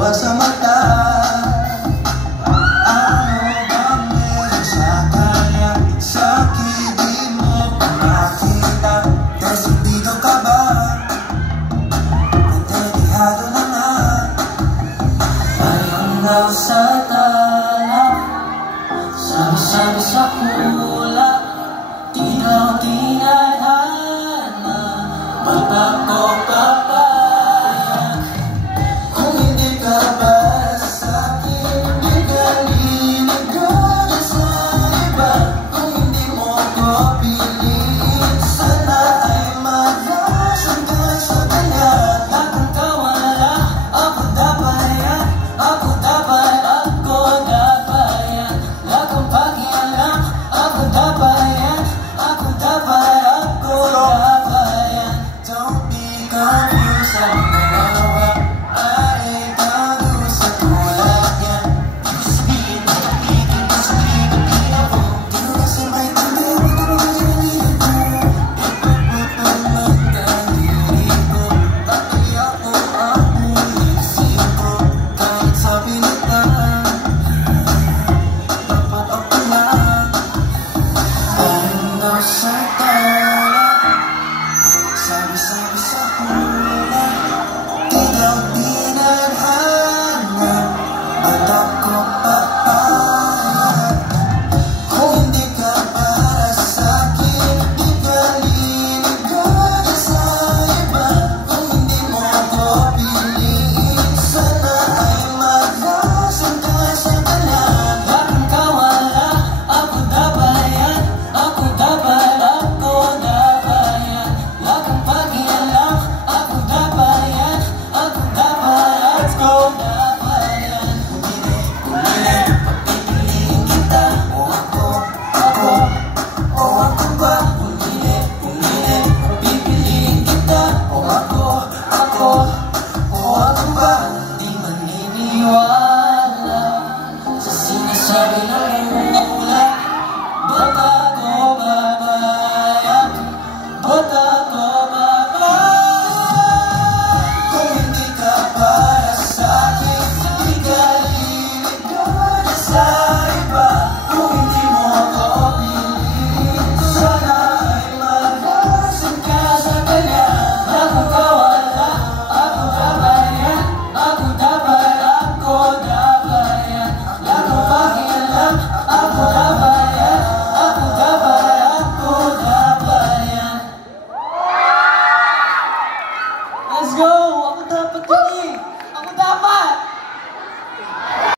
luwag sa mata. Ano bang meron sa kanya? Sa'kin di mo pa nakita. Desidido ka ba? Entedihado na nga. Ayun daw sa talap, sabi-sabi sa hula, di daw tinadhana. Ba't ako papayag kung hindi ka para sa'kin? Di ka liligaya sa iba. Kung hindi mo ko piliin, sana ay maglasan ka sa kanya. Lakang kawala, ako dapat yan, ako dapat, ako dapat yan. Lakang pakialam, ako dapat yan, ako dapat, ako dapat yan. Don't be confused, ang dalawa ay bago sa tulad yan. Sabihin mo, sabihin ako, di ko kasi may tanda, di ko maginilid ko. Ipuputol ng daliri ko, pati ako ang bulisin ko. Kahit sa pilitan, dapat ako lang. Ayun daw sa talap, sabi-sabi sa hula, di daw tinadhana. Ba't ako papayag kung hindi ka para sa'kin? Di ka liligaya sa iba. Kung hindi mo ko piliin, sana ay maglasan ka sa kanya. Lakang kawala, ako dapat yan, ako dapat, ako dapat yan. Lakang pakialam, ako dapat yan, ako dapat, ako